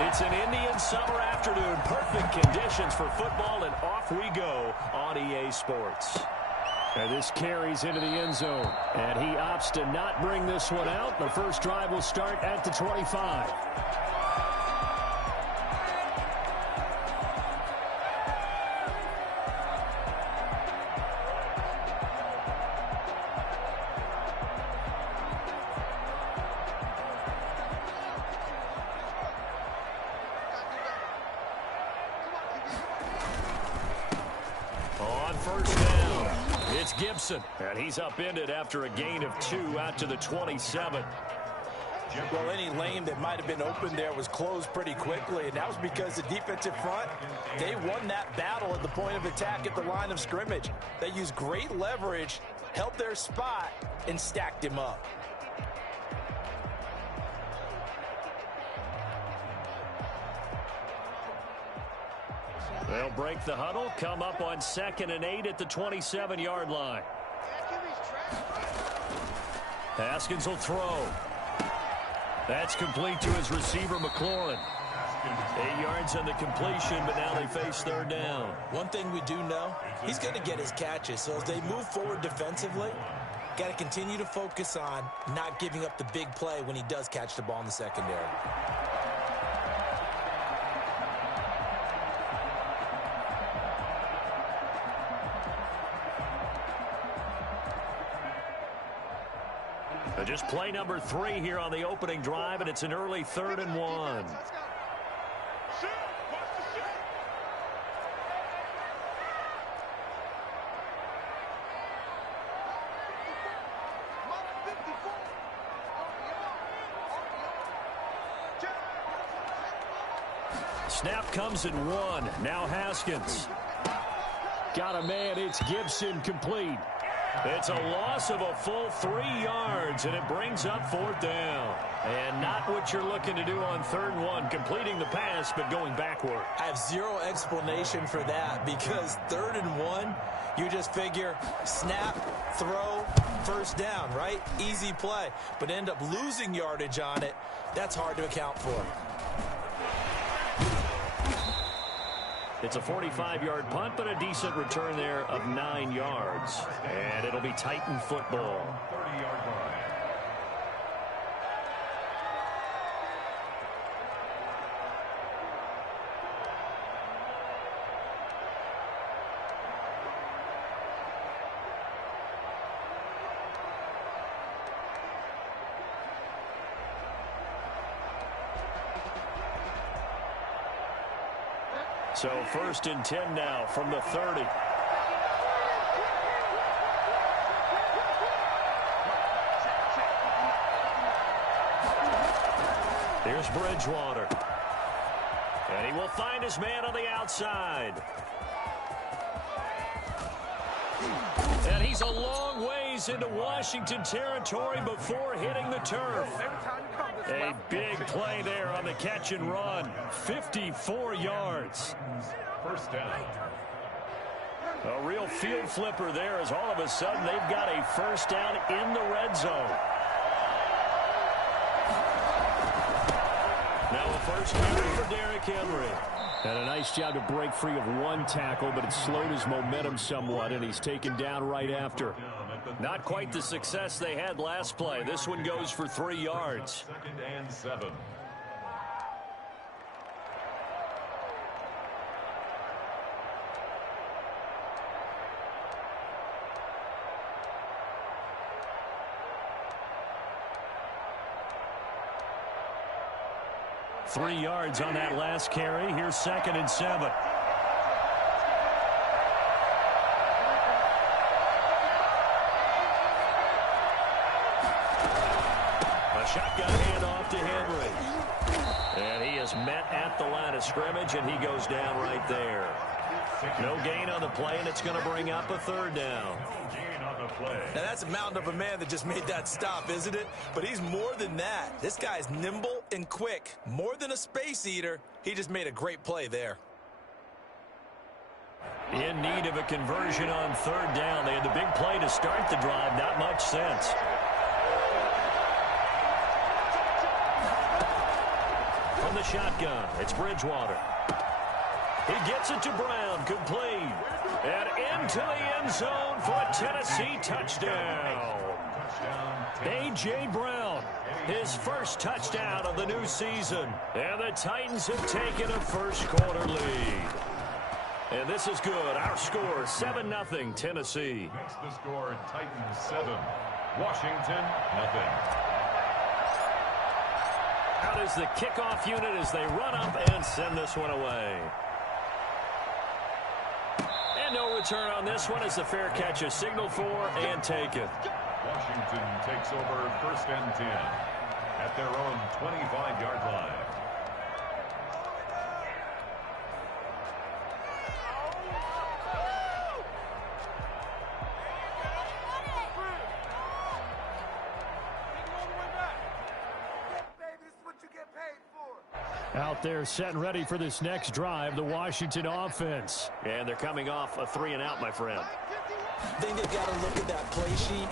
It's an Indian summer afternoon. Perfect conditions for football, and off we go on EA Sports. And this carries into the end zone. And he opts to not bring this one out. The first drive will start at the 25. Gibson, and he's upended after a gain of 2 out to the 27. Well, any lane that might have been open there was closed pretty quickly, and that was because the defensive front, they won that battle at the point of attack at the line of scrimmage. They used great leverage, held their spot, and stacked him up. They'll break the huddle, come up on 2nd and 8 at the 27-yard line. Haskins will throw. That's complete to his receiver, McLaurin. 8 yards on the completion, but now they face 3rd down. One thing we do know, he's going to get his catches. So as they move forward defensively, got to continue to focus on not giving up the big play when he does catch the ball in the secondary. Just play number 3 here on the opening drive, and it's an early 3rd and 1. Snap comes at 1. Now Haskins. Got a man. It's Gibson, complete. It's a loss of a full 3 yards, and it brings up 4th down. And not what you're looking to do on 3rd and 1, completing the pass, but going backward. I have zero explanation for that, because 3rd and 1, you just figure snap, throw, 1st down, right? Easy play. But end up losing yardage on it. That's hard to account for. It's a 45-yard punt, but a decent return there of 9 yards. And it'll be Titan football. 30-yard line. So 1st and 10 now from the 30. Here's Bridgewater. And he will find his man on the outside. And he's a long ways into Washington territory before hitting the turf. A big play there on the catch and run. 54 yards. 1st down. A real field flipper there, as all of a sudden they've got a 1st down in the red zone. Now a 1st down for Derrick Henry. And a nice job to break free of 1 tackle, but it slowed his momentum somewhat, and he's taken down right after. Not quite the success they had last play. This one goes for 3 yards. 2nd and 7. Three yards on that last carry. Here's 2nd and 7. Shotgun handoff to Henry. And he is met at the line of scrimmage, and he goes down right there. No gain on the play, and it's going to bring up a 3rd down. Now that's a mountain of a man that just made that stop, isn't it? But he's more than that. This guy's nimble and quick. More than a space eater, he just made a great play there. In need of a conversion on 3rd down. They had the big play to start the drive. Not much sense. the shotgun. It's Bridgewater. He gets it to Brown, complete. And into the end zone for a Tennessee touchdown. A.J. Brown, his first touchdown of the new season. And the Titans have taken a first-quarter lead. And this is good. Our score, 7-0 Tennessee. Makes the score Titans 7, Washington 0. Out is the kickoff unit as they run up and send this one away. And no return on this one as the fair catch is signaled for and taken. Washington takes over 1st and 10 at their own 25-yard line. Out there set and ready for this next drive, the Washington offense. And they're coming off a 3-and-out, my friend. I think they've got to look at that play sheet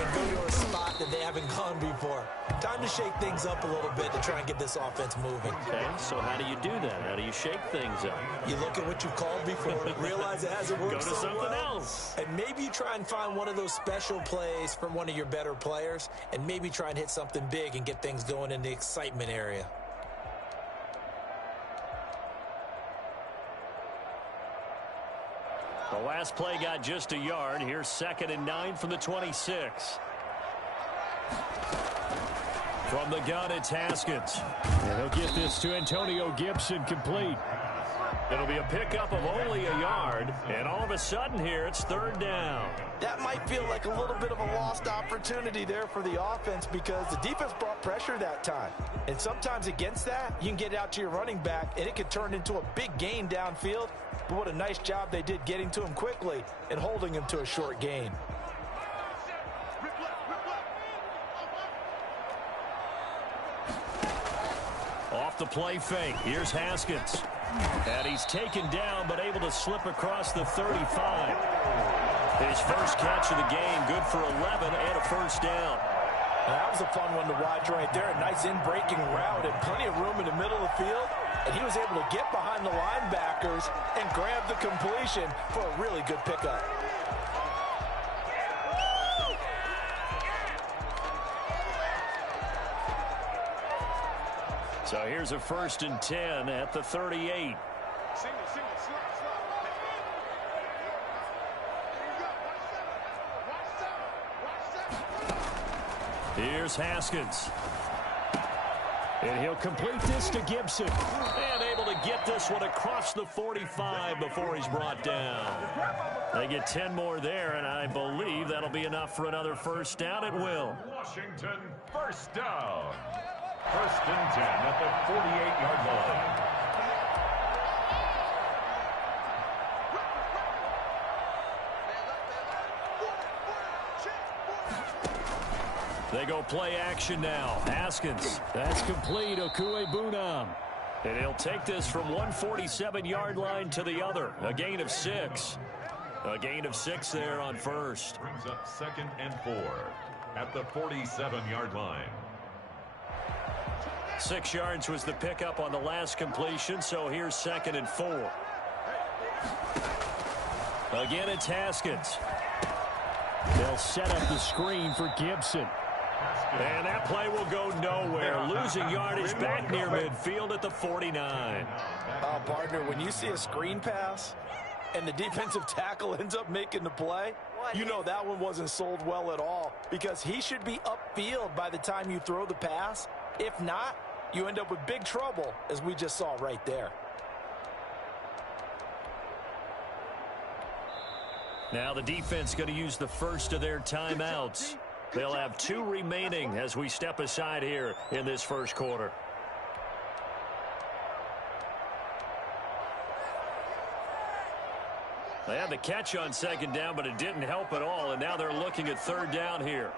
and go to a spot that they haven't gone before. Time to shake things up a little bit to try and get this offense moving. Okay, so how do you do that? How do you shake things up? You look at what you've called before, realize it hasn't worked Go to so something well, else. and maybe you try and find one of those special plays from one of your better players, and maybe try and hit something big and get things going in the excitement area. The last play got just a yard. Here's 2nd and 9 from the 26. From the gun, it's Haskins. And he'll get this to Antonio Gibson, complete. It'll be a pickup of only a yard, and all of a sudden here, it's 3rd down. That might feel like a little bit of a lost opportunity there for the offense because the defense brought pressure that time. And sometimes against that, you can get out to your running back, and it could turn into a big gain downfield. But what a nice job they did getting to him quickly and holding him to a short gain. Off the play fake. Here's Haskins. And he's taken down, but able to slip across the 35. His first catch of the game, good for 11 and a 1st down. Now, that was a fun one to watch right there. A nice in-breaking route and plenty of room in the middle of the field. And he was able to get behind the linebackers and grab the completion for a really good pickup. So here's a 1st and 10 at the 38. Here's Haskins. And he'll complete this to Gibson. And able to get this one across the 45 before he's brought down. They get 10 more there, and I believe that'll be enough for another 1st down. It will. Washington 1st down. 1st and 10 at the 48-yard line. They go play action now. Haskins. That's complete. Okuebunam. And he'll take this from 147-yard line to the other. A gain of 6. A gain of 6 there on 1st. Brings up 2nd and 4 at the 47-yard line. 6 yards was the pickup on the last completion, so here's 2nd and 4. Again, it's Haskins. They'll set up the screen for Gibson. And that play will go nowhere. Losing yardage back near midfield at the 49. Partner, when you see a screen pass and the defensive tackle ends up making the play, you know that one wasn't sold well at all because he should be upfield by the time you throw the pass. If not, you end up with big trouble, as we just saw right there. Now the defense going to use the first of their timeouts. They'll have 2 remaining as we step aside here in this 1st quarter. They had the catch on 2nd down, but it didn't help at all, and now they're looking at 3rd down here.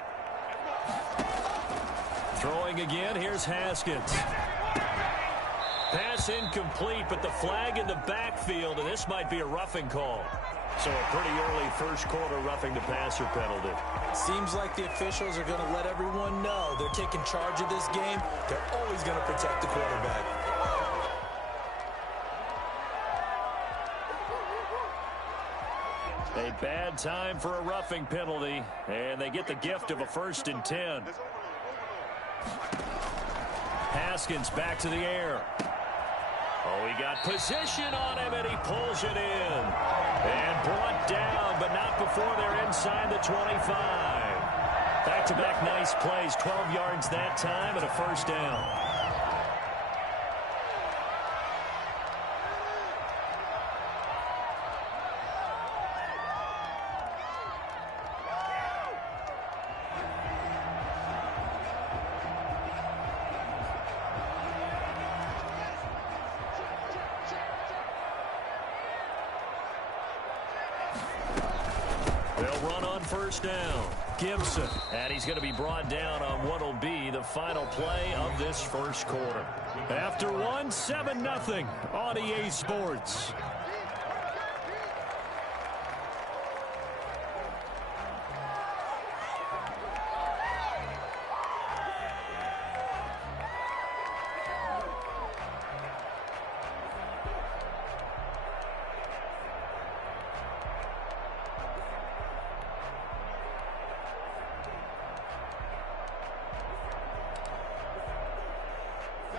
Throwing again, here's Haskins. Pass incomplete, but the flag in the backfield, and this might be a roughing call. So a pretty early 1st quarter roughing the passer penalty. Seems like the officials are going to let everyone know they're taking charge of this game. They're always going to protect the quarterback. A bad time for a roughing penalty, and they get the gift of a 1st and 10. Haskins back to the air. Oh, he got position on him, and he pulls it in. And brought down, but not before they're inside the 25. Back-to-back nice plays, 12 yards that time, and a 1st down. They'll run on 1st down. Gibson, and he's going to be brought down on what will be the final play of this 1st quarter. After 7-0 on EA Sports.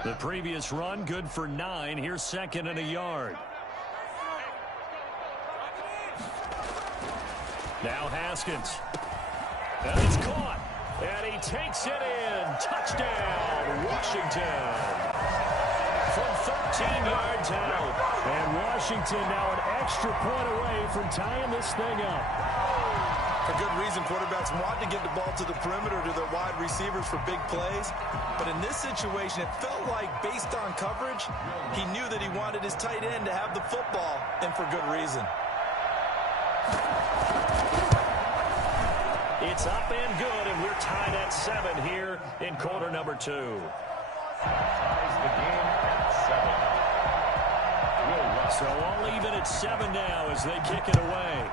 The previous run, good for 9. Here's 2nd and a yard. Now Haskins. And it's caught. And he takes it in. Touchdown, Washington. From 13 yards out. And Washington now an extra point away from tying this thing up. For good reason, quarterbacks want to get the ball to the perimeter to their wide receivers for big plays. But in this situation, it felt like, based on coverage, he knew that he wanted his tight end to have the football, and for good reason. It's up and good, and we're tied at 7 here in quarter number 2. Ties the game at 7. So all even at 7 now as they kick it away.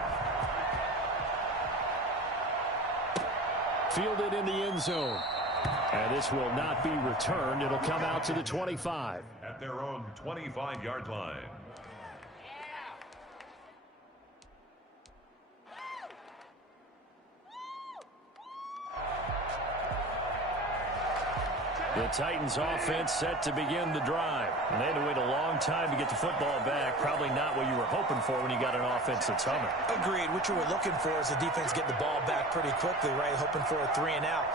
Fielded in the end zone. And this will not be returned. It'll come out to the 25. At their own 25-yard line. The Titans offense set to begin the drive. And they had to wait a long time to get the football back. Probably not what you were hoping for when you got an offense that's humming. Agreed. What you were looking for is the defense getting the ball back pretty quickly, right? Hoping for a 3 and out.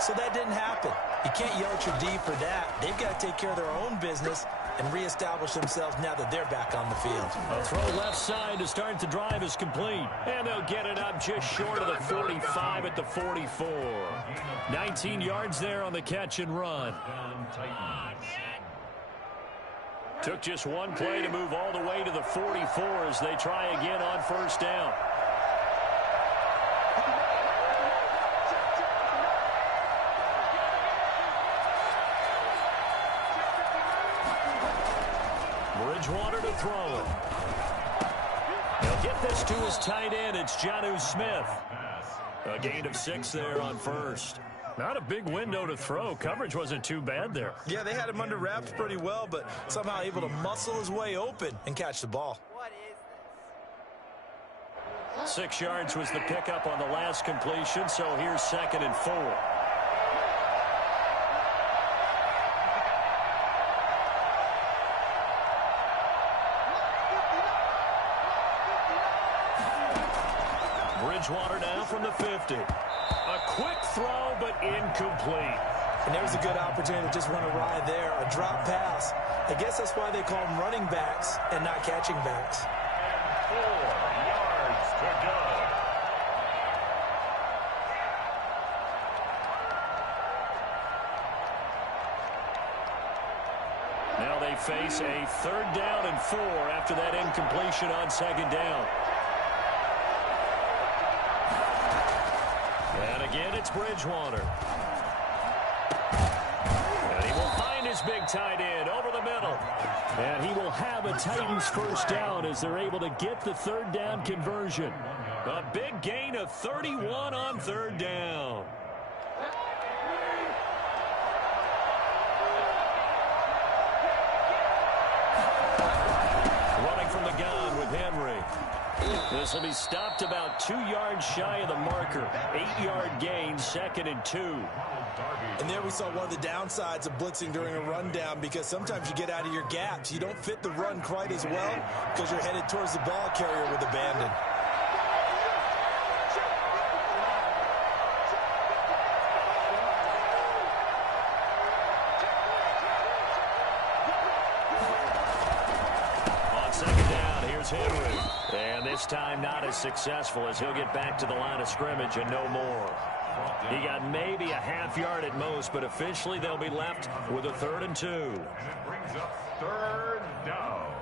So that didn't happen. You can't yell at your D for that. They've got to take care of their own business and reestablish themselves now that they're back on the field. A throw left side to start the drive is complete. And they'll get it up just short of the 45 at the 44. 19 yards there on the catch and run. Took just one play to move all the way to the 44 as they try again on 1st down. Bridgewater to throw it. He'll get this to his tight end. It's Jonnu Smith. A gain of 6 there on 1st. Not a big window to throw. Coverage wasn't too bad there. Yeah, they had him under wraps pretty well, but somehow able to muscle his way open and catch the ball. 6 yards was the pickup on the last completion, so here's 2nd and 4. Bridgewater now from the 50. A quick throw, but incomplete. And there was a good opportunity to just run a ride there, a drop pass. I guess that's why they call them running backs and not catching backs. 4 yards to go. Now they face a 3rd down and 4 after that incompletion on 2nd down. And again, it's Bridgewater. And he will find his big tight end over the middle. And he will have a Titans 1st down as they're able to get the 3rd down conversion. A big gain of 31 on 3rd down. Running from the gun with Henry. This will be stopped about 2 yards shy of the marker. 8-yard gain, 2nd and 2. And there we saw one of the downsides of blitzing during a rundown, because sometimes you get out of your gaps. You don't fit the run quite as well because you're headed towards the ball carrier with abandon. On 2nd down, here's Henry. And this time not as successful, as he'll get back to the line of scrimmage and no more. He got maybe a half yard at most, but officially they'll be left with a 3rd and 2. And it brings up 3rd down.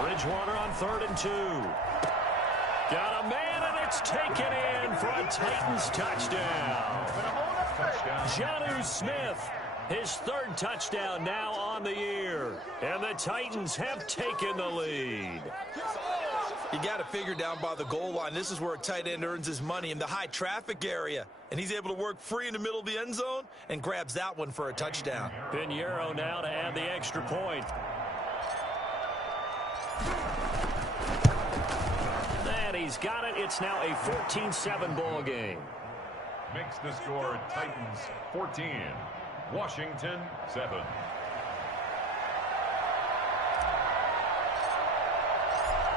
Bridgewater on 3rd and 2. Got a man, and it's taken in for a Titans touchdown. Jonnu Smith, his 3rd touchdown now on the year. And the Titans have taken the lead. You got to figure down by the goal line. This is where a tight end earns his money, in the high traffic area. And he's able to work free in the middle of the end zone and grabs that one for a touchdown. Pinheiro now to add the extra point. And he's got it. It's now a 14-7 ball game. Makes the score Titans 14, Washington 7.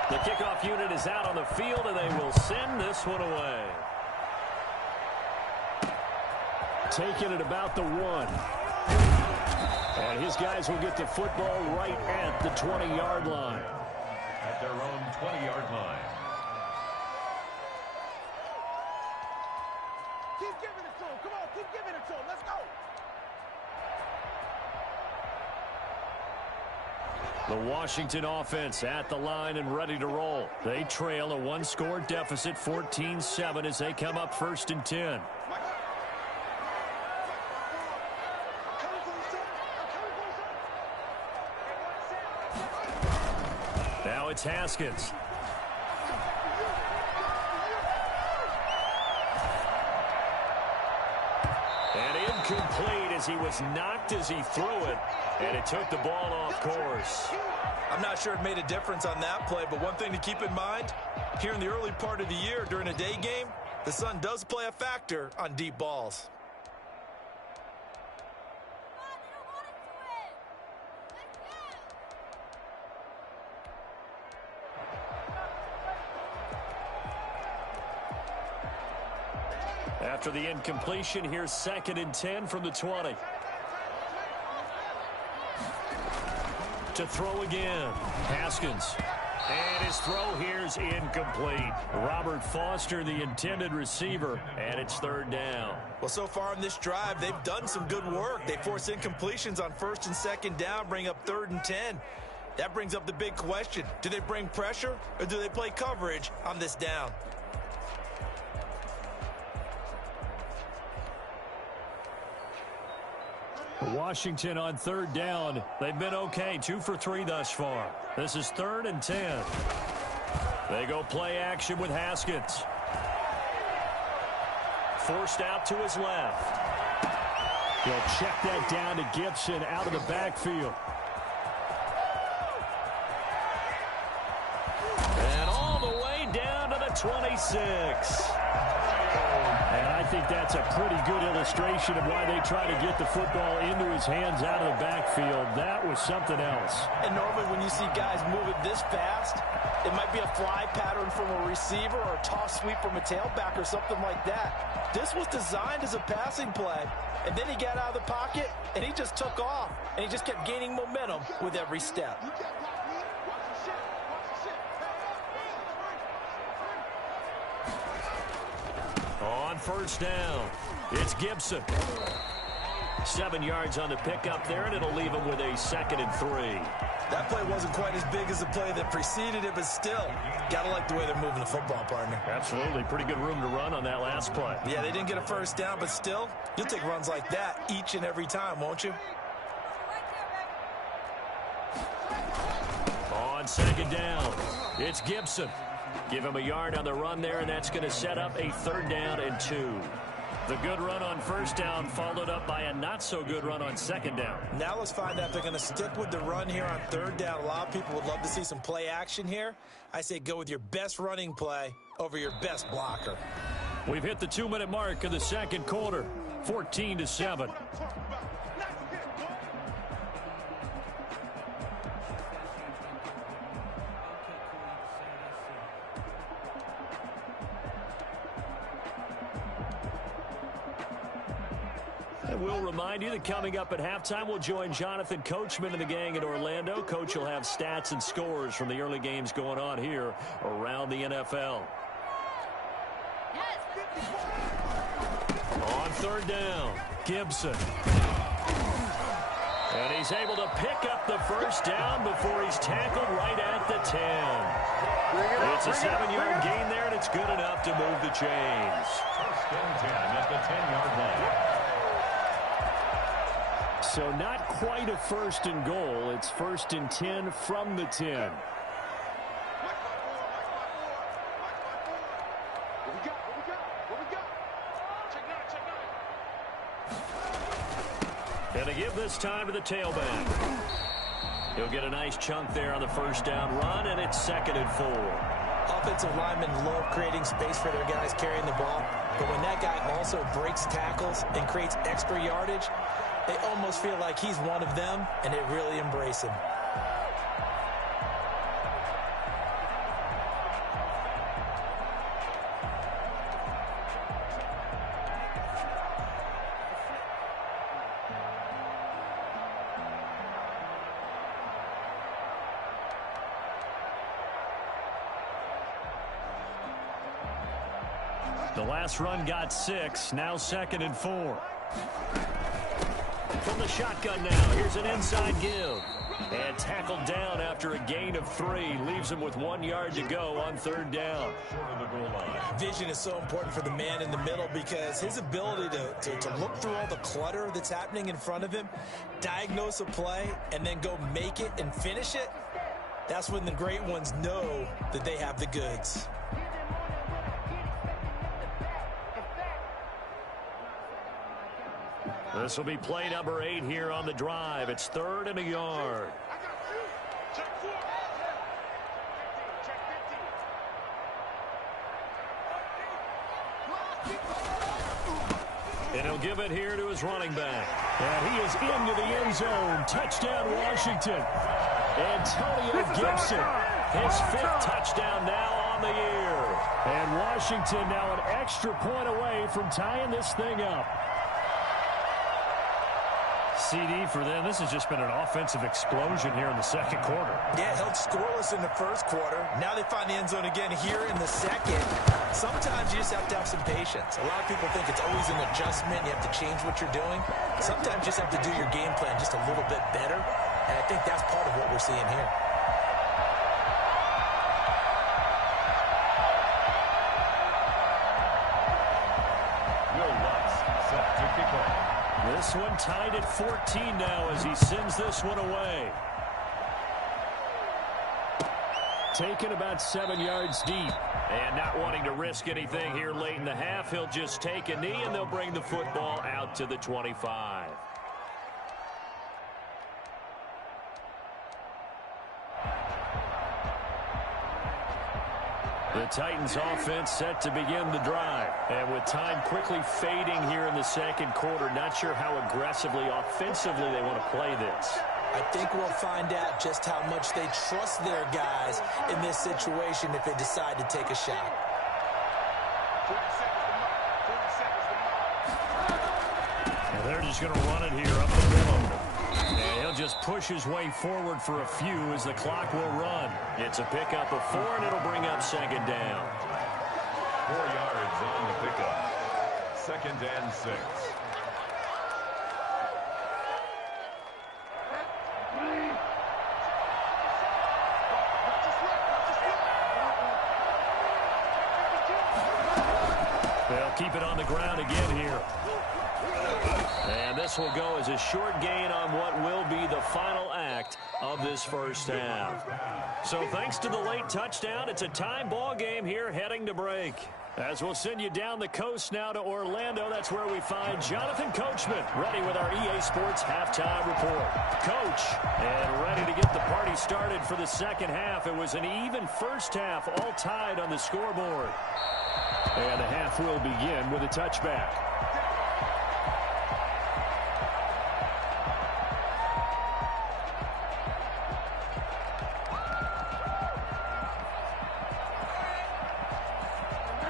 The kickoff unit is out on the field, and they will send this one away. Taking it about the 1. And his guys will get the football right at the 20-yard line. At their own 20-yard line. Keep giving it to him. Come on, keep giving it to him. Let's go. The Washington offense at the line and ready to roll. They trail a 1-score deficit, 14-7, as they come up 1st and 10. Now it's Haskins. And incomplete, as he was knocked as he threw it, and it took the ball off course. I'm not sure it made a difference on that play, but one thing to keep in mind, here in the early part of the year during a day game, the sun does play a factor on deep balls. After the incompletion, here's 2nd and 10 from the 20. To throw again, Haskins. And his throw here's incomplete. Robert Foster, the intended receiver, and it's 3rd down. Well, so far in this drive, they've done some good work. They force incompletions on 1st and 2nd down, bring up 3rd and 10. That brings up the big question. Do they bring pressure, or do they play coverage on this down? Washington on 3rd down. They've been okay, 2 for 3 thus far. This is 3rd and 10. They go play action with Haskins. Forced out to his left. He'll check that down to Gibson out of the backfield. And all the way down to the 26. And I think that's a pretty good illustration of why they try to get the football into his hands out of the backfield. That was something else. And normally when you see guys moving this fast, it might be a fly pattern from a receiver or a toss sweep from a tailback or something like that. This was designed as a passing play, and then he got out of the pocket, and he just took off, and he just kept gaining momentum with every step. On 1st down, it's Gibson. 7 yards on the pickup there, and it'll leave him with a 2nd and 3. That play wasn't quite as big as the play that preceded it, but still, gotta like the way they're moving the football, partner. Absolutely. Pretty good room to run on that last play. Yeah, they didn't get a 1st down, but still, you'll take runs like that each and every time, won't you? On second down, it's Gibson. Give him a yard on the run there, and that's going to set up a 3rd down and 2. The good run on 1st down followed up by a not-so-good run on 2nd down. Now let's find out if they're going to stick with the run here on 3rd down. A lot of people would love to see some play action here. I say go with your best running play over your best blocker. We've hit the 2-minute mark of the 2nd quarter, 14-7. And we'll remind you that coming up at halftime, we'll join Jonathan Coachman and the gang in Orlando. Coach will have stats and scores from the early games going on here around the NFL. On 3rd down, Gibson. And he's able to pick up the 1st down before he's tackled right at the 10. It's a 7-yard gain there, and it's good enough to move the chains. 1st and 10 at the 10-yard line. So not quite a 1st and goal. It's 1st and 10 from the 10. And to give this time to the tailback. He'll get a nice chunk there on the 1st down run, and it's 2nd and 4. Offensive linemen love creating space for their guys carrying the ball. But when that guy also breaks tackles and creates extra yardage, they almost feel like he's one of them, and they really embrace him. The last run got 6, now 2nd and 4. From the shotgun now, here's an inside give. And tackled down after a gain of 3. Leaves him with 1 yard to go on 3rd down. Vision is so important for the man in the middle because his ability to look through all the clutter that's happening in front of him, diagnose a play, and then go make it and finish it, that's when the great ones know that they have the goods. This will be play number 8 here on the drive. It's 3rd and a yard. And he'll give it here to his running back. And he is into the end zone. Touchdown, Washington. Antonio Gibson, his 5th touchdown now on the year. And Washington now an extra point away from tying this thing up. CD for them. This has just been an offensive explosion here in the 2nd quarter. Yeah, held scoreless in the 1st quarter. Now they find the end zone again here in the 2nd. Sometimes you just have to have some patience. A lot of people think it's always an adjustment. You have to change what you're doing. Sometimes you just have to do your game plan just a little bit better. And I think that's part of what we're seeing here. This one tied at 14 now as he sends this one away. Taken about 7 yards deep. And not wanting to risk anything here late in the half, he'll just take a knee and they'll bring the football out to the 25. The Titans offense set to begin the drive. And with time quickly fading here in the 2nd quarter, not sure how aggressively, offensively they want to play this. I think we'll find out just how much they trust their guys in this situation if they decide to take a shot. And they're just going to run it here up the middle. And he'll just push his way forward for a few as the clock will run. It's a pickup of 4, and it'll bring up 2nd down. 4 yards on the pickup. 2nd and 6. They'll keep it on the ground again here. And this will go as a short gain on what will be the final act of this first half. So thanks to the late touchdown, it's a tie ball game here heading to break. As we'll send you down the coast now to Orlando, that's where we find Jonathan Coachman, ready with our EA Sports halftime report. Coach, and ready to get the party started for the second half. It was an even first half, all tied on the scoreboard. And the half will begin with a touchback.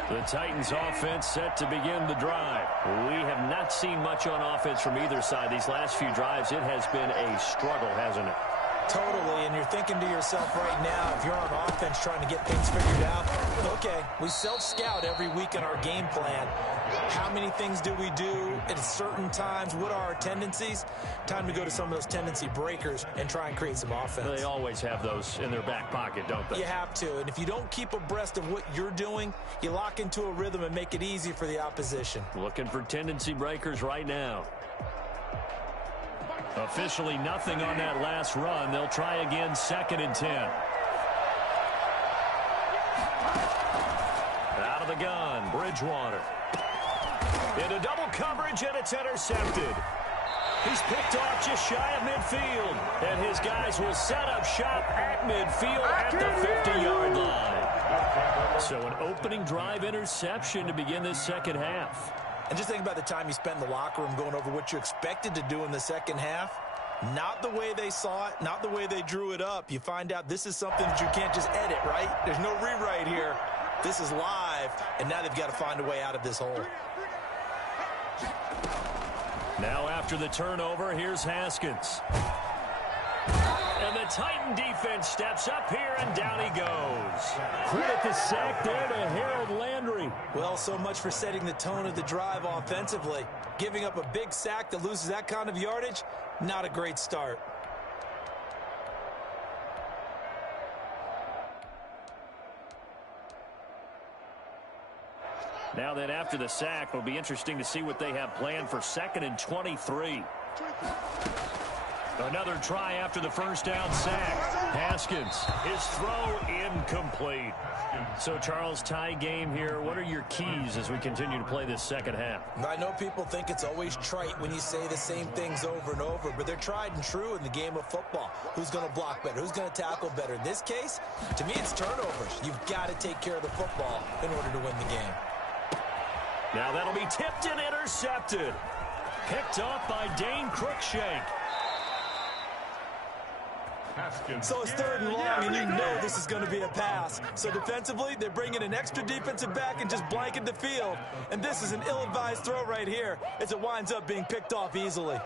The Titans offense set to begin the drive. We have not seen much on offense from either side. These last few drives, it has been a struggle, hasn't it? Totally, and you're thinking to yourself right now, if you're on offense trying to get things figured out, okay, we self-scout every week in our game plan. How many things do we do at certain times? What are our tendencies? Time to go to some of those tendency breakers and try and create some offense. They always have those in their back pocket, don't they? You have to, and if you don't keep abreast of what you're doing, you lock into a rhythm and make it easy for the opposition. Looking for tendency breakers right now. Officially nothing on that last run. They'll try again, 2nd and 10. Out of the gun, Bridgewater. Into double coverage, and it's intercepted. He's picked off just shy of midfield. And his guys will set up shop at midfield at the 50-yard line. So an opening drive interception to begin this second half. And just think about the time you spent in the locker room going over what you expected to do in the second half. Not the way they saw it, not the way they drew it up. You find out this is something that you can't just edit, right? There's no rewrite here. This is live, and now they've got to find a way out of this hole. Now after the turnover, here's Haskins. And the Titan defense steps up here, and down he goes. Credit the sack there to Harold Landry. Well, so much for setting the tone of the drive offensively. Giving up a big sack that loses that kind of yardage, not a great start. Now then, after the sack, it'll be interesting to see what they have planned for 2nd and 23. Another try after the first down sack. Haskins, his throw incomplete. So, Charles, tie game here. What are your keys as we continue to play this second half? I know people think it's always trite when you say the same things over and over, but they're tried and true in the game of football. Who's going to block better? Who's going to tackle better? In this case, to me, it's turnovers. You've got to take care of the football in order to win the game. Now that'll be tipped and intercepted. Picked off by Dane Cruikshank. So it's 3rd and long, and you know this is going to be a pass. So defensively, they bring in an extra defensive back and just blanket the field. And this is an ill-advised throw right here as it winds up being picked off easily.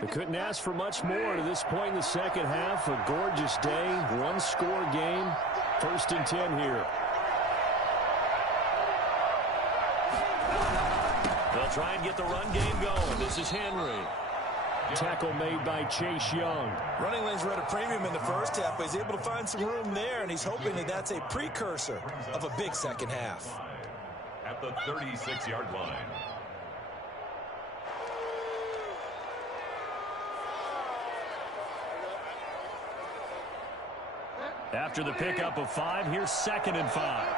They couldn't ask for much more to this point in the second half. A gorgeous day, one-score game. 1st and 10 here. They'll try and get the run game going. This is Henry. Tackle made by Chase Young. Running lanes were at a premium in the first half, but he's able to find some room there, and he's hoping that that's a precursor of a big second half. At the 36-yard line. After the pickup of 5, here's 2nd and 5.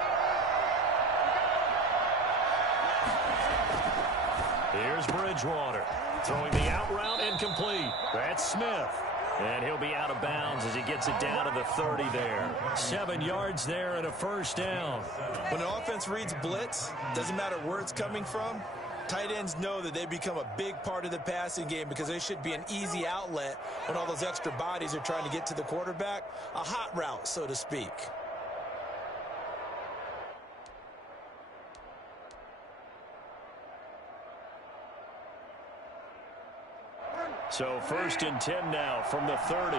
Here's Bridgewater. Throwing the out route incomplete. That's Smith. And he'll be out of bounds as he gets it down to the 30 there. 7 yards there and a first down. When an offense reads blitz, doesn't matter where it's coming from, tight ends know that they become a big part of the passing game because they should be an easy outlet when all those extra bodies are trying to get to the quarterback. A hot route, so to speak. So 1st and 10 now from the 30.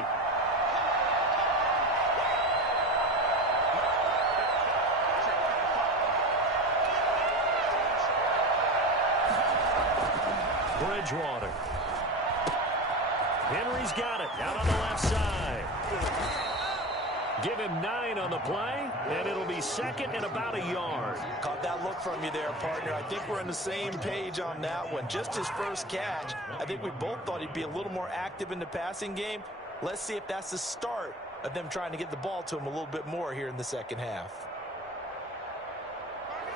Bridgewater. Henry's got it out on the left side. Give him 9 on the play, and it'll be second and about a yard. Caught that look from you there, partner. I think we're on the same page on that one. Just his first catch, I think we both thought he'd be a little more active in the passing game. Let's see if that's the start of them trying to get the ball to him a little bit more here in the second half.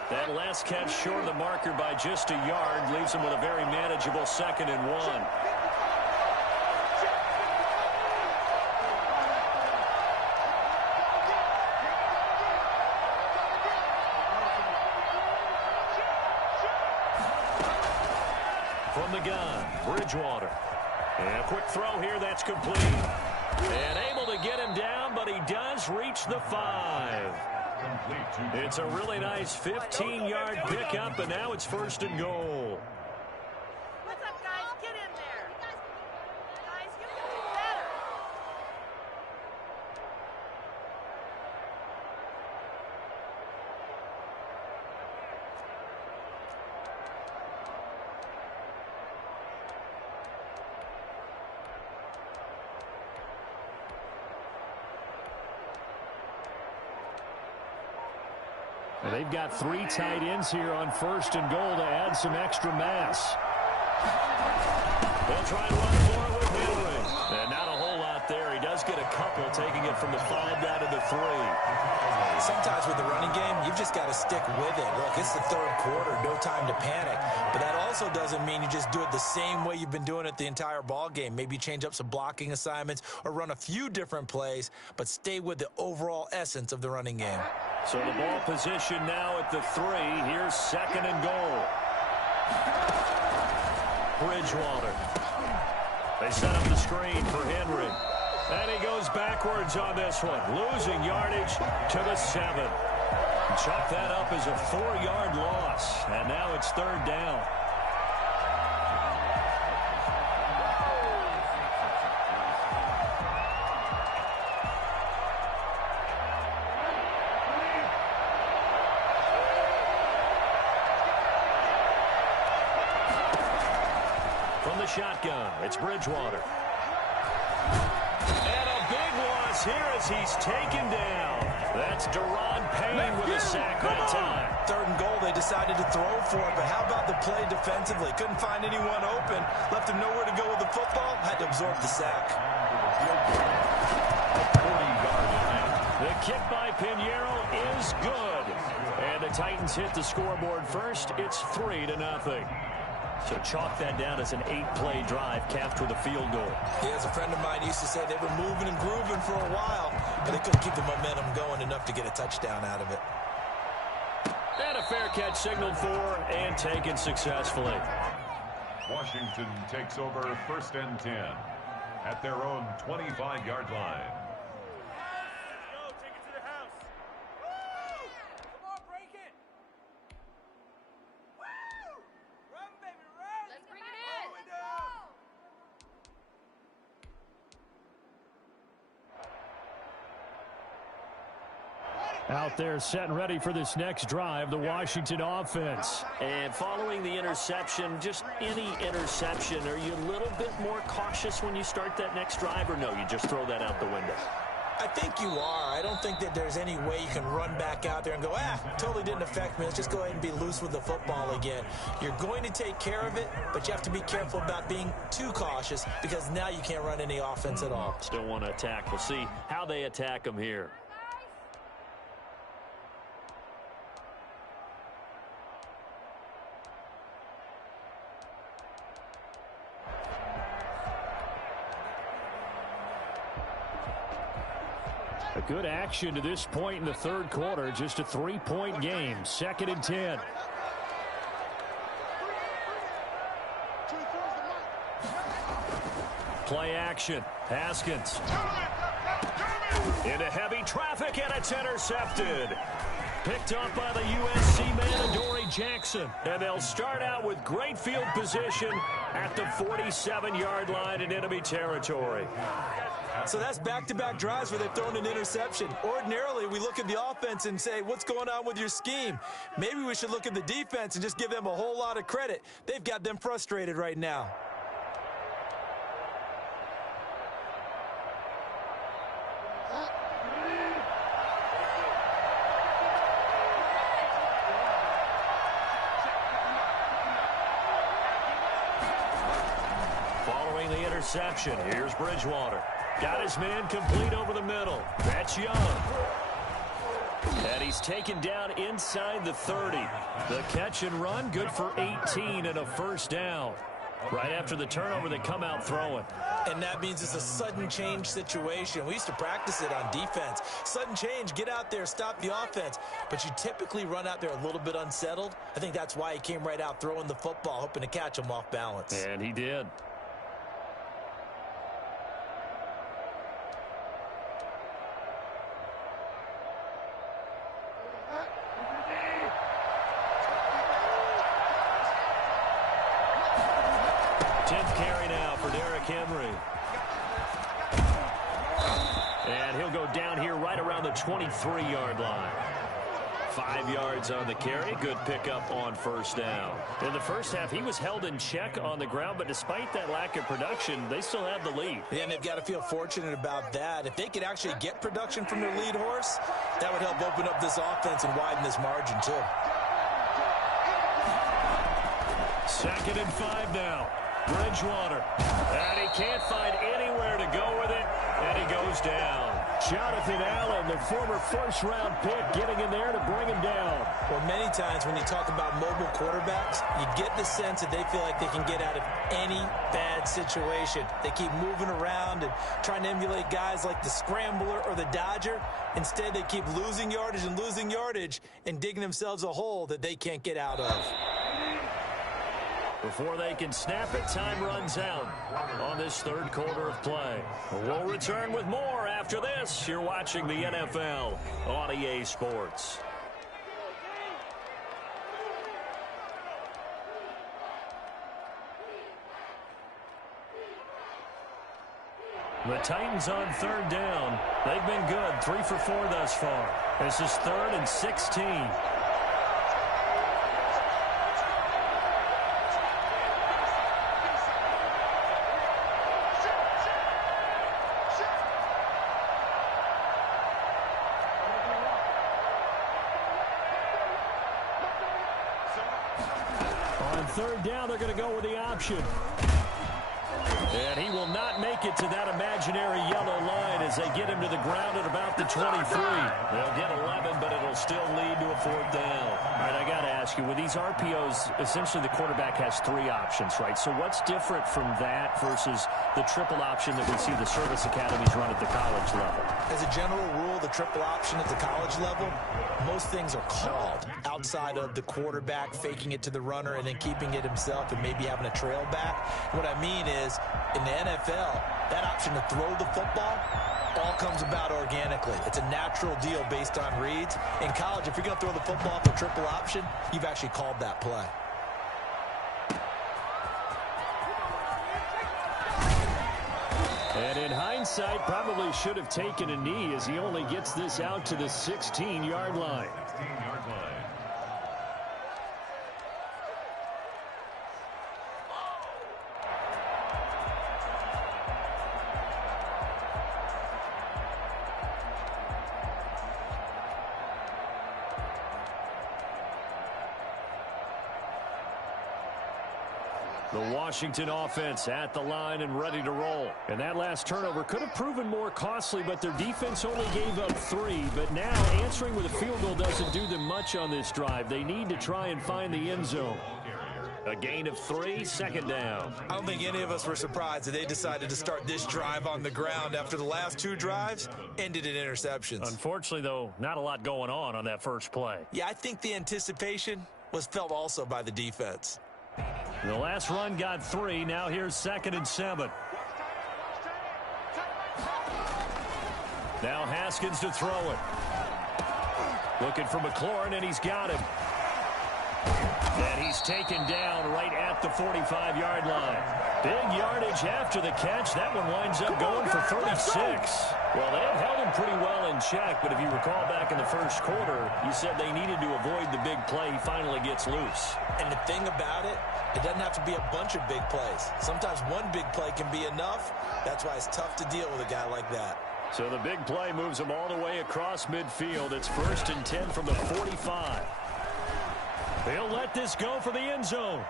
That last catch short of the marker by just a yard leaves him with a very manageable 2nd and 1. From the gun, Bridgewater. And a quick throw here that's complete. And able to get him down, but he does reach the 5. It's a really nice 15-yard pickup, and now it's 1st and goal. What's up, guys? Get in there. Guys, you can do better. And they've got 3 tight ends here on 1st and goal to add some extra mass. They'll try to run for it with Henry. And not a whole lot there. He does get a couple, taking it from the 5 down to the 3. Sometimes with the running game, you've just got to stick with it. Look, it's the 3rd quarter, no time to panic. But that also doesn't mean you just do it the same way you've been doing it the entire ball game. Maybe you change up some blocking assignments or run a few different plays, but stay with the overall essence of the running game. So the ball position now at the 3. Here's 2nd and goal. Bridgewater. They set up the screen for Henry. And he goes backwards on this one, losing yardage to the 7. Chalk that up as a 4-yard loss, and now it's 3rd down. From the shotgun, it's Bridgewater. And a big loss here as he's taken down. That's Deron Payne with a sack that time. 3rd and goal, they decided to throw for it, but how about the play defensively? Couldn't find anyone open, left him nowhere to go with the football, had to absorb the sack. The kick by Pinheiro is good. And the Titans hit the scoreboard first. It's 3-0. So chalk that down as an 8-play drive capped with a field goal. Yeah, as a friend of mine used to say, they were moving and grooving for a while, but they couldn't keep the momentum going enough to get a touchdown out of it. And a fair catch signaled for and taken successfully. Washington takes over 1st and 10 at their own 25-yard line. Go, take it to the house. Woo! Come on, break it. Woo! Run, baby, run. Let's bring it in. All the way down. Out there set and ready for this next drive, the Washington offense. And following the interception, just any interception, are you a little bit more cautious when you start that next drive, or no, you just throw that out the window? I think you are. I don't think that there's any way you can run back out there and go, totally didn't affect me. Let's just go ahead and be loose with the football again. You're going to take care of it, but you have to be careful about being too cautious because now you can't run any offense at all. Still want to attack. We'll see how they attack them here. A good action to this point in the 3rd quarter. Just a 3-point game. 2nd and 10. Play action. Haskins. Into heavy traffic, and it's intercepted. Picked up by the USC man, Adoree Jackson. And they'll start out with great field position at the 47-yard line in enemy territory. So that's back-to-back drives where they've thrown an interception. Ordinarily, we look at the offense and say, what's going on with your scheme? Maybe we should look at the defense and just give them a whole lot of credit. They've got them frustrated right now. getting the interception. Here's Bridgewater. Got his man complete over the middle. That's Young. And he's taken down inside the 30. The catch and run, good for 18 and a first down. Right after the turnover, they come out throwing. And that means it's a sudden change situation. We used to practice it on defense. Sudden change, get out there, stop the offense. But you typically run out there a little bit unsettled. I think that's why he came right out throwing the football, hoping to catch him off balance. And he did. And he'll go down here right around the 23-yard line. 5 yards on the carry. Good pickup on first down. In the first half, he was held in check on the ground, but despite that lack of production, they still have the lead. Yeah, and they've got to feel fortunate about that. If they could actually get production from their lead horse, that would help open up this offense and widen this margin, too. 2nd and 5 now. Bridgewater. And he can't find anywhere to go with it, and he goes down. Jonathan Allen, the former first-round pick, getting in there to bring him down. Well, many times when you talk about mobile quarterbacks, you get the sense that they feel like they can get out of any bad situation. They keep moving around and trying to emulate guys like the Scrambler or the Dodger. Instead, they keep losing yardage and digging themselves a hole that they can't get out of. Before they can snap it, time runs out on this third quarter of play. We'll return with more after this. You're watching the NFL on EA Sports. The Titans on 3rd down. They've been good, 3 for 4 thus far. This is 3rd and 16. On 3rd down, they're going to go with the option. And he will not make it to that imaginary yellow line as they get him to the ground at about the 23. They'll get 11, but it'll still lead to a 4th down. All right, I got to ask you, with these RPOs, essentially the quarterback has 3 options, right? So what's different from that versus the triple option that we see the service academies run at the college level? As a general rule, the triple option at the college level, most things are called outside of the quarterback faking it to the runner and then keeping it himself and maybe having a trail back. What I mean is, in the NFL, that option to throw the football all comes about organically. It's a natural deal based on reads. In college, if you're going to throw the football for triple option, you've actually called that play. And in hindsight, probably should have taken a knee as he only gets this out to the 16-yard line. 16-yard line. The Washington offense at the line and ready to roll. And that last turnover could have proven more costly, but their defense only gave up 3. But now answering with a field goal doesn't do them much on this drive. They need to try and find the end zone. A gain of 3, 2nd down. I don't think any of us were surprised that they decided to start this drive on the ground after the last 2 drives ended in interceptions. Unfortunately, though, not a lot going on that first play. Yeah, I think the anticipation was felt also by the defense. The last run got 3. Now here's 2nd and 7. Now Haskins to throw it. Looking for McLaurin, and he's got him. And he's taken down right at the 45-yard line. Big yardage after the catch. That one winds up going for 36. Well, they have held him pretty well in check, but if you recall back in the first quarter, you said they needed to avoid the big play. He finally gets loose. And the thing about it, it doesn't have to be a bunch of big plays. Sometimes one big play can be enough. That's why it's tough to deal with a guy like that. So the big play moves him all the way across midfield. It's 1st and 10 from the 45. They'll let this go for the end zone.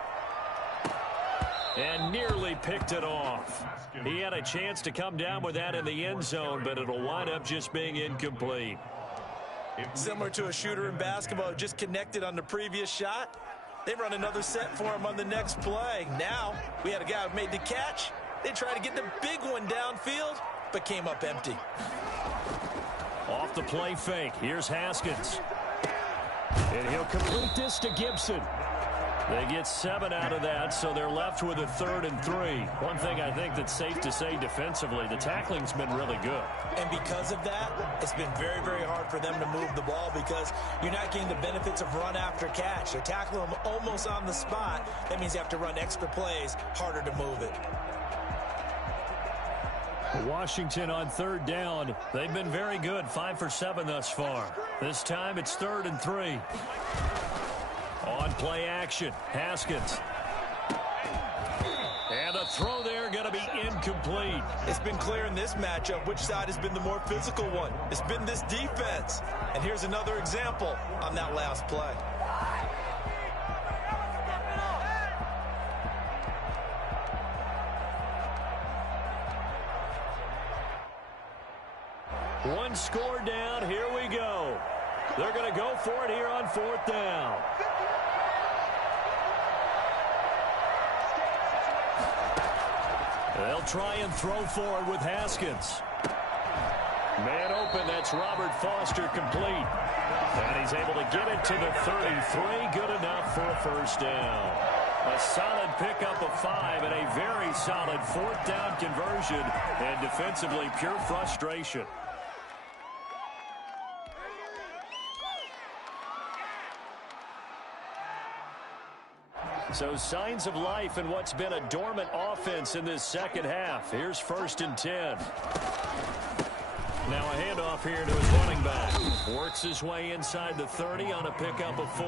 And nearly picked it off. He had a chance to come down with that in the end zone, but it'll wind up just being incomplete. Similar to a shooter in basketball, just connected on the previous shot. They run another set for him on the next play. Now, we had a guy who made the catch. They tried to get the big one downfield, but came up empty. Off the play fake. Here's Haskins. And he'll complete this to Gibson. They get 7 out of that, so they're left with a 3rd and 3. One thing I think that's safe to say defensively, the tackling's been really good. And because of that, it's been very, very hard for them to move the ball because you're not getting the benefits of run after catch. They're tackling them almost on the spot. That means you have to run extra plays, harder to move it. Washington on 3rd down. They've been very good, 5 for 7 thus far. This time it's 3rd and 3. On play action, Haskins. And a throw there going to be incomplete. It's been clear in this matchup which side has been the more physical one. It's been this defense. And here's another example on that last play. One score down. Here we go. They're going to go for it here on 4th down. They'll try and throw forward with Haskins. Man open, that's Robert Foster complete. And he's able to get it to the 33. Good enough for a 1st down. A solid pickup of 5 and a very solid 4th down conversion. And defensively, pure frustration. So signs of life in what's been a dormant offense in this second half. Here's 1st and 10. Now a handoff here to his running back. Works his way inside the 30 on a pickup of 4.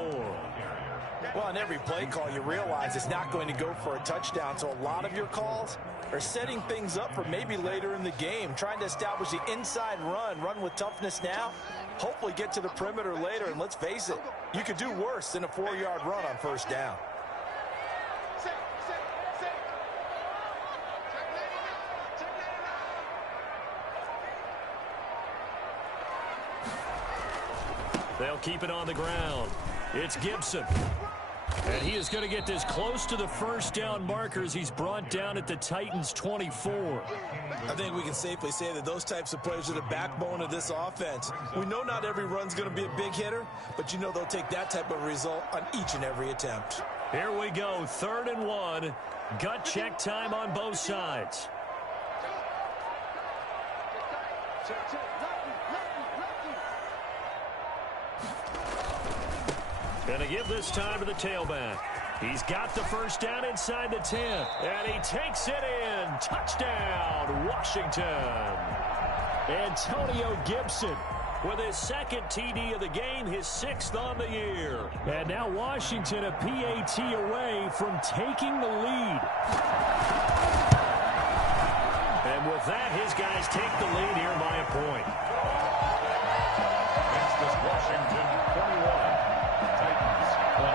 Well, on every play call, you realize it's not going to go for a touchdown. So a lot of your calls are setting things up for maybe later in the game, trying to establish the inside run with toughness now, hopefully get to the perimeter later. And let's face it, you could do worse than a 4-yard run on 1st down. They'll keep it on the ground. It's Gibson. And he is going to get this close to the 1st down marker as he's brought down at the Titans' 24. I think we can safely say that those types of plays are the backbone of this offense. We know not every run's going to be a big hitter, but you know they'll take that type of result on each and every attempt. Here we go, 3rd and 1. Gut check time on both sides. Going to give this time to the tailback. He's got the 1st down inside the 10. And he takes it in. Touchdown, Washington. Antonio Gibson with his 2nd TD of the game, his 6th on the year. And now Washington a PAT away from taking the lead. And with that, his guys take the lead here by a point. It's this Washington 21. Titans 20.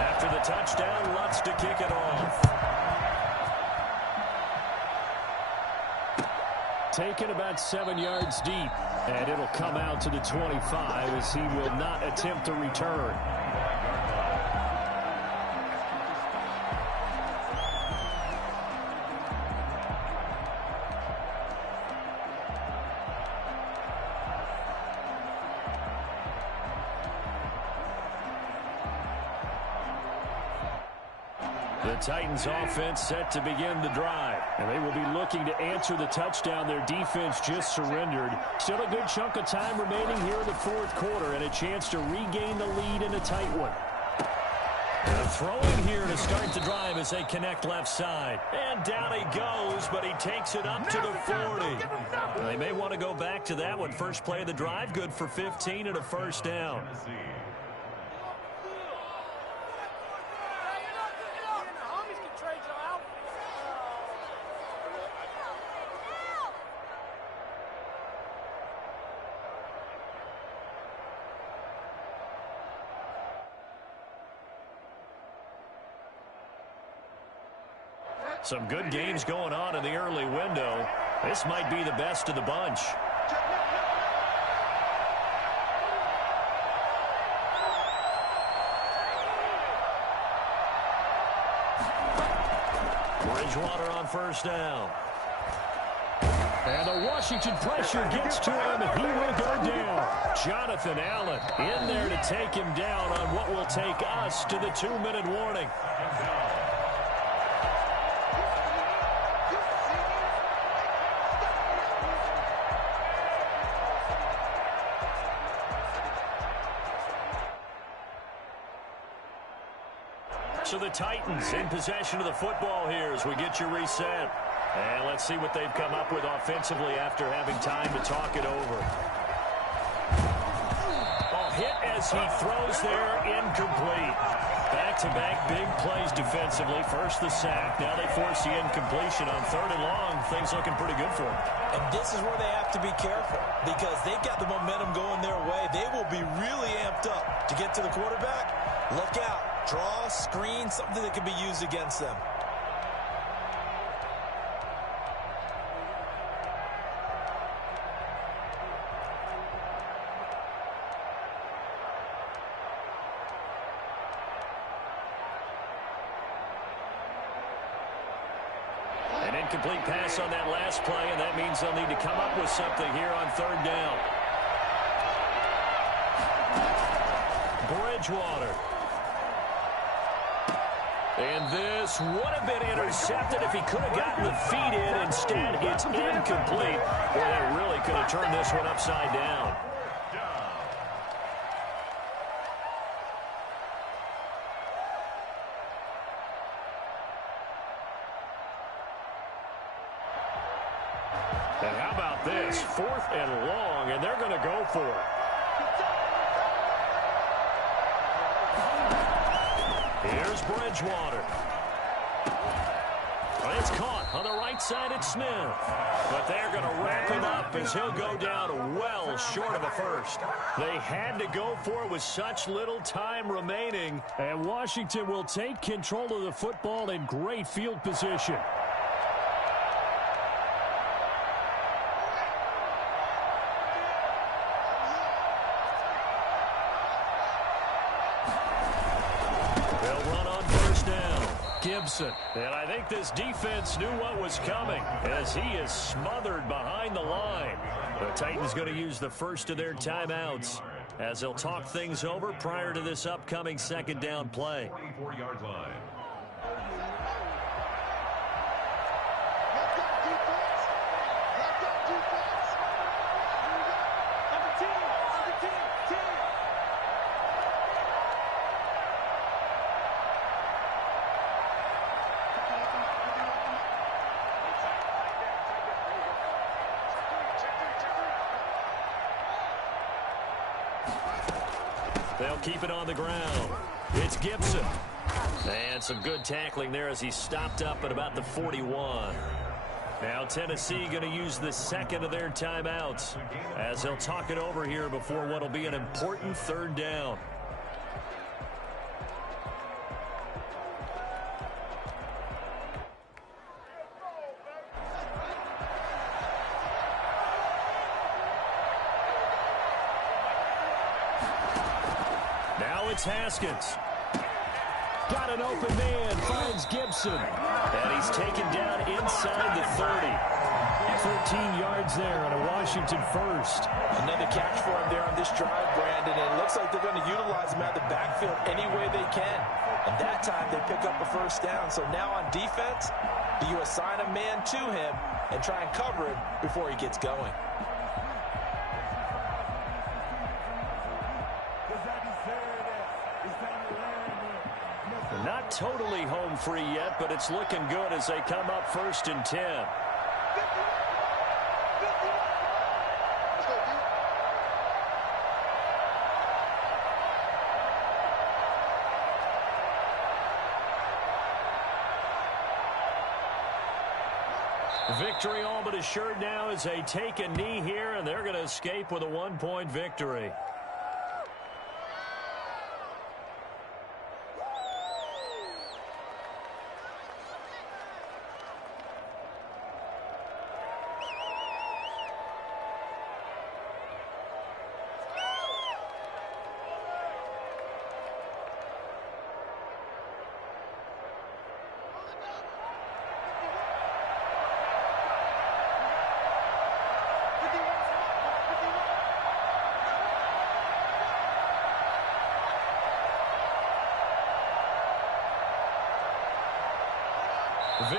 After the touchdown, Lutz to kick it off. Taken about 7 yards deep, and it'll come out to the 25 as he will not attempt to return. The Titans offense set to begin the drive, and they will be looking to answer the touchdown their defense just surrendered. Still a good chunk of time remaining here in the 4th quarter and a chance to regain the lead in a tight one. And throwing here to start the drive as they connect left side. And down he goes, but he takes it up to the 40. They may want to go back to that one. First play of the drive, good for 15 and a 1st down. Some good games going on in the early window. This might be the best of the bunch. Bridgewater on first down. And the Washington pressure gets to him. He will go down. Jonathan Allen in there to take him down on what will take us to the 2-minute warning. So the Titans in possession of the football here as we get you reset. And let's see what they've come up with offensively after having time to talk it over. Hit as he throws there, incomplete. Back-to-back big plays defensively. First the sack, now they force the incompletion on 3rd and long. Things looking pretty good for them. And this is where they have to be careful because they've got the momentum going their way. They will be really amped up to get to the quarterback. Look out. Draw, screen, something that can be used against them. An incomplete pass on that last play, and that means they'll need to come up with something here on 3rd down. Bridgewater. And this would have been intercepted if he could have gotten the feet in. Instead, it's incomplete. Well, they really could have turned this one upside down. And how about this? 4th and long, and they're going to go for it. Here's Bridgewater. And it's caught on the right side at Smith. But they're going to wrap him up as he'll go down well short of a first. They had to go for it with such little time remaining. And Washington will take control of the football in great field position. Gibson. And I think this defense knew what was coming as he is smothered behind the line. The Titans going to use the first of their timeouts as they'll talk things over prior to this upcoming 2nd down play. 24-yard line. They'll keep it on the ground. It's Gibson. And some good tackling there as he stopped up at about the 41. Now Tennessee going to use the 2nd of their timeouts as they'll talk it over here before what will be an important 3rd down. It's Haskins. Got an open man, finds Gibson. And he's taken down inside the 30. 13 yards there on a Washington first. Another catch for him there on this drive, Brandon. And it looks like they're going to utilize him out of the backfield any way they can. And that time they pick up a 1st down. So now on defense, do you assign a man to him and try and cover him before he gets going? Not totally home free yet, but it's looking good as they come up 1st and 10. Victory all but assured now as they take a knee here, and they're going to escape with a 1-point victory.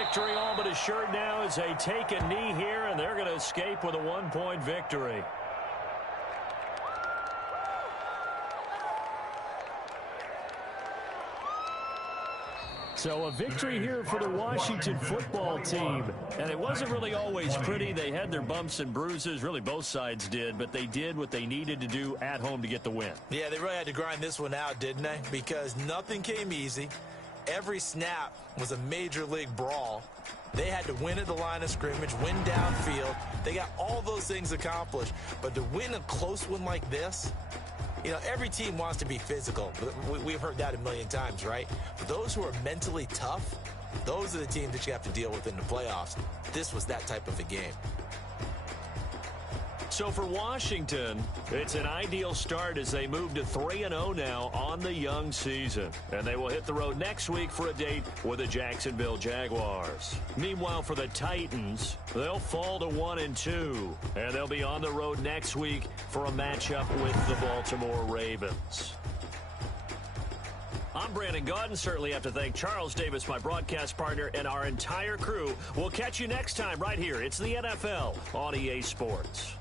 Victory all but assured now as they take a knee here, and they're going to escape with a 1-point victory. So a victory here for the Washington football team. And it wasn't really always pretty. They had their bumps and bruises. Really, both sides did. But they did what they needed to do at home to get the win. Yeah, they really had to grind this one out, didn't they? Because nothing came easy. Every snap was a major league brawl. They had to win at the line of scrimmage, win downfield. They got all those things accomplished. But to win a close one like this, you know, every team wants to be physical. We've heard that a million times, right? But those who are mentally tough, those are the teams that you have to deal with in the playoffs. This was that type of a game. So for Washington, it's an ideal start as they move to 3-0 now on the young season. And they will hit the road next week for a date with the Jacksonville Jaguars. Meanwhile, for the Titans, they'll fall to 1-2. And they'll be on the road next week for a matchup with the Baltimore Ravens. I'm Brandon Gaudin. Certainly have to thank Charles Davis, my broadcast partner, and our entire crew. We'll catch you next time right here. It's the NFL on EA Sports.